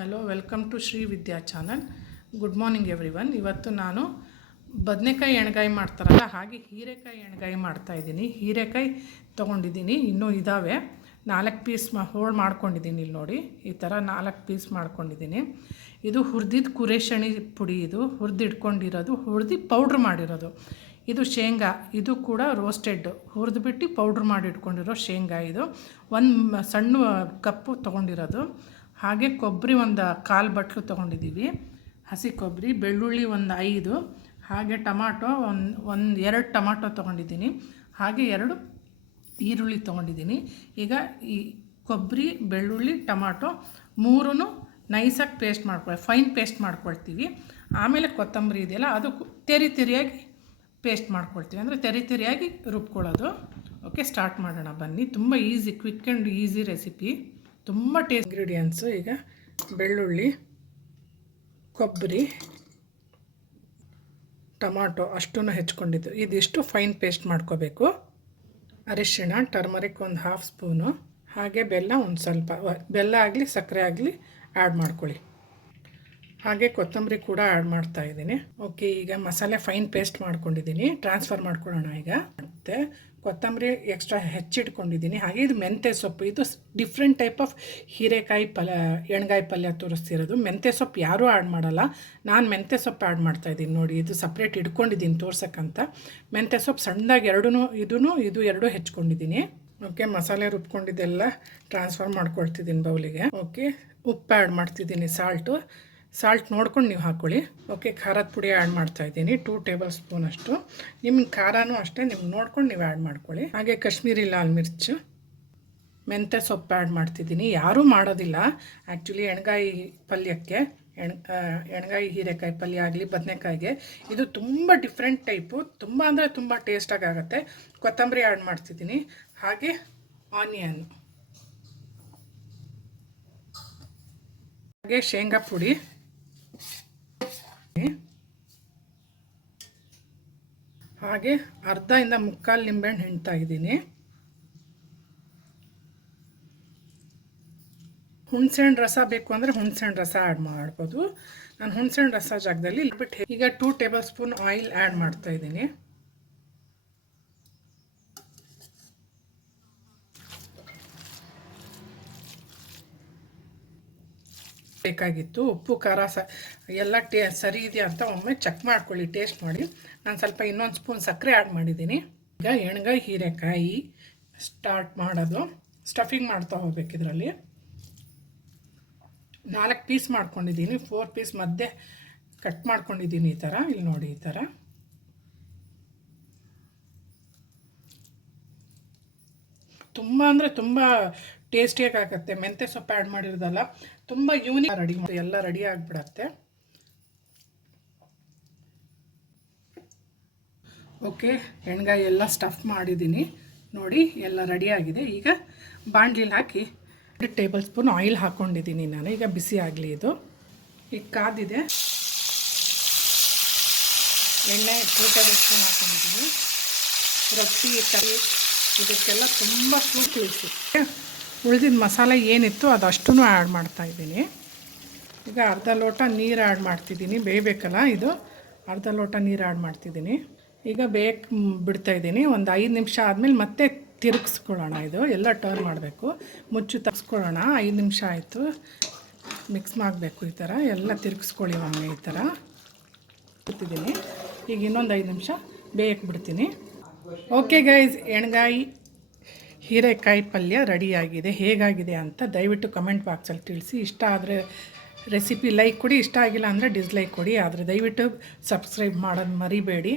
Hello, welcome to Shri Vidya channel. Good morning everyone. ಇವತ್ತು ನಾನು ಬದನೆಕಾಯಿ ಎಣ್ಗಾಯಿ ಮಾಡ್ತಾರಲ್ಲ ಹಾಗೆ ಹೀರೆಕಾಯಿ ಎಣ್ಗಾಯಿ ಮಾಡ್ತಾಯಿದ್ದೀನಿ. ಹೀರೆಕಾಯಿ ತೊಗೊಂಡಿದ್ದೀನಿ, ಇನ್ನೂ ಇದ್ದಾವೆ. 4 ಪೀಸ್ ಹೋಳು ಮಾಡ್ಕೊಂಡಿದ್ದೀನಿ. ಇಲ್ಲಿ ನೋಡಿ, ಈ ಥರ 4 ಪೀಸ್ ಮಾಡ್ಕೊಂಡಿದ್ದೀನಿ. ಇದು ಹುರಿದಿದ್ದು ಕುರೇಶಣಿ ಪುಡಿ, ಇದು ಹುರಿದಿಟ್ಕೊಂಡಿರೋದು, ಹುರಿದು ಪೌಡ್ರ್ ಮಾಡಿರೋದು. ಇದು ಶೇಂಗಾ, ಇದು ಕೂಡ ರೋಸ್ಟೆಡ್, ಹುರಿದ್ಬಿಟ್ಟು ಪೌಡ್ರ್ ಮಾಡಿ ಇಟ್ಕೊಂಡಿರೋ ಶೇಂಗಾ. ಇದು ಒಂದು ಸಣ್ಣ ಕಪ್ಪು ತೊಗೊಂಡಿರೋದು. ಹಾಗೆ ಕೊಬ್ಬರಿ ಒಂದು 1/4 ಬಟ್ಲು ತೊಗೊಂಡಿದ್ದೀವಿ, ಹಸಿ ಕೊಬ್ಬರಿ. ಬೆಳ್ಳುಳ್ಳಿ ಒಂದು 5, ಹಾಗೆ ಟಮಾಟೊ ಒಂದು 2 ಟಮಾಟೊ ತೊಗೊಂಡಿದ್ದೀನಿ. ಹಾಗೆ 2 ಈರುಳ್ಳಿ ತೊಗೊಂಡಿದ್ದೀನಿ. ಈಗ ಈ ಕೊಬ್ಬರಿ, ಬೆಳ್ಳುಳ್ಳಿ, ಟಮಾಟೊ 3 ನೈಸಾಗಿ ಪೇಸ್ಟ್ ಫೈನ್ ಪೇಸ್ಟ್ ಮಾಡ್ಕೊಳ್ತೀವಿ. ಆಮೇಲೆ ಕೊತ್ತಂಬರಿ ಇದೆಯಲ್ಲ, ಅದು ತೆರಿಯಾಗಿ ಪೇಸ್ಟ್ ಮಾಡ್ಕೊಳ್ತೀವಿ, ಅಂದರೆ ತೆರಿಯಾಗಿ ರುಬ್ಕೊಳ್ಳೋದು. ಓಕೆ, ಸ್ಟಾರ್ಟ್ ಮಾಡೋಣ ಬನ್ನಿ. ತುಂಬ easy, quick and easy recipe, ತುಂಬ ಟೇಸ್ಟ್. ಇಂಗ್ರೀಡಿಯೆಂಟ್ಸು ಈಗ ಬೆಳ್ಳುಳ್ಳಿ, ಕೊಬ್ಬರಿ, ಟಮಾಟೊ ಅಷ್ಟನ್ನು ಹೆಚ್ಕೊಂಡಿದ್ದು, ಇದಿಷ್ಟು ಫೈನ್ ಪೇಸ್ಟ್ ಮಾಡ್ಕೋಬೇಕು. ಅರಿಶಿಣ, ಟರ್ಮರಿಕ್ ಒಂದು 1/2 ಸ್ಪೂನು, ಹಾಗೆ ಬೆಲ್ಲ ಒಂದು ಸ್ವಲ್ಪ. ಬೆಲ್ಲ ಆಗಲಿ ಸಕ್ಕರೆ ಆಗಲಿ ಆ್ಯಡ್ ಮಾಡ್ಕೊಳ್ಳಿ. ಹಾಗೆ ಕೊತ್ತಂಬರಿ ಕೂಡ ಆ್ಯಡ್ ಮಾಡ್ತಾಯಿದ್ದೀನಿ. ಓಕೆ, ಈಗ ಮಸಾಲೆ ಫೈನ್ ಪೇಸ್ಟ್ ಮಾಡ್ಕೊಂಡಿದ್ದೀನಿ. ಟ್ರಾನ್ಸ್ಫರ್ ಮಾಡ್ಕೊಳ್ಳೋಣ ಈಗ. ಮತ್ತು ಕೊತ್ತಂಬರಿ ಎಕ್ಸ್ಟ್ರಾ ಹೆಚ್ಚಿಟ್ಕೊಂಡಿದ್ದೀನಿ. ಹಾಗೆ ಇದು ಮೆಂತ್ಯ ಸೊಪ್ಪು, ಇದು ಡಿಫ್ರೆಂಟ್ ಟೈಪ್ ಆಫ್ ಹೀರೆಕಾಯಿ ಎಣ್ಗಾಯಿ ಪಲ್ಯ ತೋರಿಸ್ತಿರೋದು. ಮೆಂತ್ಯ ಸೊಪ್ಪು ಯಾರೂ ಆ್ಯಡ್ ಮಾಡಲ್ಲ, ನಾನು ಮೆಂತ್ಯ ಸೊಪ್ಪು ಆ್ಯಡ್ ಮಾಡ್ತಾಯಿದ್ದೀನಿ. ನೋಡಿ, ಇದು ಸಪ್ರೇಟ್ ಇಟ್ಕೊಂಡಿದ್ದೀನಿ ತೋರ್ಸೋಕ್ಕಂತ. ಮೆಂತ್ಯ ಸೊಪ್ಪು ಸಣ್ಣದಾಗಿ ಇದು 2 ಹೆಚ್ಕೊಂಡಿದ್ದೀನಿ. ಓಕೆ, ಮಸಾಲೆ ರುಬ್ಕೊಂಡಿದ್ದೆಲ್ಲ ಟ್ರಾನ್ಸ್ಫರ್ ಮಾಡ್ಕೊಳ್ತಿದ್ದೀನಿ ಬೌಲಿಗೆ. ಓಕೆ, ಉಪ್ಪು ಆ್ಯಡ್ ಮಾಡ್ತಿದ್ದೀನಿ, ಸಾಲ್ಟ್ ನೋಡ್ಕೊಂಡು ನೀವು ಹಾಕ್ಕೊಳ್ಳಿ. ಓಕೆ, ಖಾರದ ಪುಡಿ ಆ್ಯಡ್ ಮಾಡ್ತಾಯಿದ್ದೀನಿ 2 ಟೇಬಲ್ ಸ್ಪೂನ್ ಅಷ್ಟು. ನಿಮ್ಮ ಖಾರನೂ ಅಷ್ಟೇ ನಿಮ್ಗೆ ನೋಡ್ಕೊಂಡು ನೀವು ಆ್ಯಡ್ ಮಾಡ್ಕೊಳ್ಳಿ. ಹಾಗೆ ಕಾಶ್ಮೀರಿ ಲಾಲ್ ಮಿರ್ಚು, ಮೆಂತ್ಯ ಸೊಪ್ಪು ಆ್ಯಡ್ ಮಾಡ್ತಿದ್ದೀನಿ. ಯಾರೂ ಮಾಡೋದಿಲ್ಲ ಆ್ಯಕ್ಚುಲಿ ಎಣ್ಗಾಯಿ ಪಲ್ಯಕ್ಕೆ, ಎಣ್ಗಾಯಿ ಹೀರೆಕಾಯಿ ಪಲ್ಯ ಆಗಲಿ ಬದನೆಕಾಯಿಗೆ. ಇದು ತುಂಬ ಡಿಫ್ರೆಂಟ್ ಟೈಪು, ತುಂಬ ಅಂದರೆ ತುಂಬ ಟೇಸ್ಟಾಗಿ ಆಗುತ್ತೆ. ಕೊತ್ತಂಬರಿ ಆ್ಯಡ್ ಮಾಡ್ತಿದ್ದೀನಿ. ಹಾಗೆ ಆನಿಯನ್, ಹಾಗೆ ಶೇಂಗಾ ಪುಡಿ, ಹಾಗೆ 1/2 ಇಂದ 3/4 ನಿಂಬೆಹಣ್ಣು ಹಿಂಡ್ತಾ ಇದ್ದೀನಿ. ಹುಣಸೆಹಣ್ಣು ರಸ ಬೇಕು ಅಂದರೆ ಹುಣಸೆಹಣ್ಣು ರಸ ಆ್ಯಡ್ ಮಾಡ್ಬೋದು. ನಾನು ಹುಣಸೆಹಣ್ಣು ರಸ ಜಾಗದಲ್ಲಿ ಬಿಟ್ಟು ಈಗ 2 ಟೇಬಲ್ ಸ್ಪೂನ್ ಆಯಿಲ್ ಆ್ಯಡ್ ಮಾಡ್ತಾ ಇದ್ದೀನಿ. ಬೇಕಾಗಿತ್ತು. ಉಪ್ಪು ಖಾರ ಎಲ್ಲ ಸರಿ ಇದೆಯಾ ಅಂತ ಒಮ್ಮೆ ಚೆಕ್ ಮಾಡ್ಕೊಳ್ಳಿ, ಟೇಸ್ಟ್ ಮಾಡಿ. ನಾನು ಸ್ವಲ್ಪ ಇನ್ನೊಂದು ಸ್ಪೂನ್ ಸಕ್ಕರೆ ಆ್ಯಡ್ ಮಾಡಿದ್ದೀನಿ. ಈಗ ಎಣ್ಗಾಯಿ ಹೀರೆಕಾಯಿ ಸ್ಟಾರ್ಟ್ ಮಾಡೋದು. ಸ್ಟಫಿಂಗ್ ಮಾಡ್ತಾ ಹೋಗ್ಬೇಕು. ಇದರಲ್ಲಿ 4 ಪೀಸ್ ಮಾಡ್ಕೊಂಡಿದ್ದೀನಿ, 4 ಪೀಸ್ ಮಧ್ಯೆ ಕಟ್ ಮಾಡ್ಕೊಂಡಿದ್ದೀನಿ. ಈ ಥರ ಇಲ್ಲಿ ನೋಡಿ, ಈ ಥರ ತುಂಬ ಅಂದರೆ ತುಂಬ ಟೇಸ್ಟಿಯಾಗಿ ಆಗುತ್ತೆ. ಮೆಂತ್ಯ ಸೊಪ್ಪು ಆ್ಯಡ್ ಮಾಡಿರೋದಲ್ಲ, ತುಂಬ ಯೂನಿಕ್. ಎಲ್ಲ ರೆಡಿ ಆಗಿಬಿಡತ್ತೆ. ಓಕೆ, ಎಣ್ಗಾಯಿ ಎಲ್ಲ ಸ್ಟಫ್ ಮಾಡಿದ್ದೀನಿ ನೋಡಿ, ಎಲ್ಲ ರೆಡಿಯಾಗಿದೆ. ಈಗ ಬಾಣಲಿಲಿ ಹಾಕಿ 2 ಟೇಬಲ್ ಸ್ಪೂನ್ ಆಯಿಲ್ ಹಾಕ್ಕೊಂಡಿದ್ದೀನಿ ನಾನು. ಈಗ ಬಿಸಿ ಆಗಲಿ. ಇದು ಈಗ ಕಾದಿದೆ. ಎಣ್ಣೆ 2 ಟೇಬಲ್ ಸ್ಪೂನ್ ಹಾಕ್ಕೊಂಡಿದ್ದೀನಿ. ರೊಟ್ಟಿ ಕರಿ ಇದಕ್ಕೆಲ್ಲ ತುಂಬ ತಿಳಿಸಿ. ಉಳಿದಿದ್ದ ಮಸಾಲೆ ಏನಿತ್ತು ಅದಷ್ಟೂ ಆ್ಯಡ್ ಮಾಡ್ತಾಯಿದ್ದೀನಿ. ಈಗ 1/2 ಲೋಟ ನೀರು ಆ್ಯಡ್ ಮಾಡ್ತಿದ್ದೀನಿ, ಬೇಯಬೇಕಲ್ಲ ಇದು. 1/2 ಲೋಟ ನೀರು ಆ್ಯಡ್ ಮಾಡ್ತಿದ್ದೀನಿ. ಈಗ ಬಿಡ್ತಾಯಿದ್ದೀನಿ. ಒಂದು 5 ನಿಮಿಷ ಆದಮೇಲೆ ಮತ್ತೆ ತಿರುಗಿಸ್ಕೊಳ್ಳೋಣ. ಇದು ಎಲ್ಲ ಟರ್ನ್ ಮಾಡಬೇಕು, ಮುಚ್ಚು ತಗ್ಸ್ಕೊಳ್ಳೋಣ. 5 ನಿಮಿಷ ಆಯಿತು, ಮಿಕ್ಸ್ ಮಾಡಬೇಕು. ಈ ಥರ ಎಲ್ಲ ತಿರುಗಿಸ್ಕೊಳ್ಳಿ ಒಮ್ಮೆ. ಈ ಥರ ಬಿಡ್ತಿದ್ದೀನಿ. ಈಗ ಇನ್ನೊಂದು 5 ನಿಮಿಷ ಬೇಯಕ್ಕೆ ಬಿಡ್ತೀನಿ. ಓಕೆ ಗೈಸ್, ಎಣ್ಗಾಯಿ ಹೀರೆಕಾಯಿ ಪಲ್ಯ ರೆಡಿಯಾಗಿದೆ. ಹೇಗಾಗಿದೆ ಅಂತ ದಯವಿಟ್ಟು ಕಮೆಂಟ್ ಬಾಕ್ಸಲ್ಲಿ ತಿಳಿಸಿ. ಇಷ್ಟ ಆದರೆ ರೆಸಿಪಿ ಲೈಕ್ ಕೊಡಿ, ಇಷ್ಟ ಆಗಿಲ್ಲ ಅಂದರೆ ಡಿಸ್ಲೈಕ್ ಕೊಡಿ. ಆದರೆ ದಯವಿಟ್ಟು ಸಬ್ಸ್ಕ್ರೈಬ್ ಮಾಡೋದು ಮರಿಬೇಡಿ.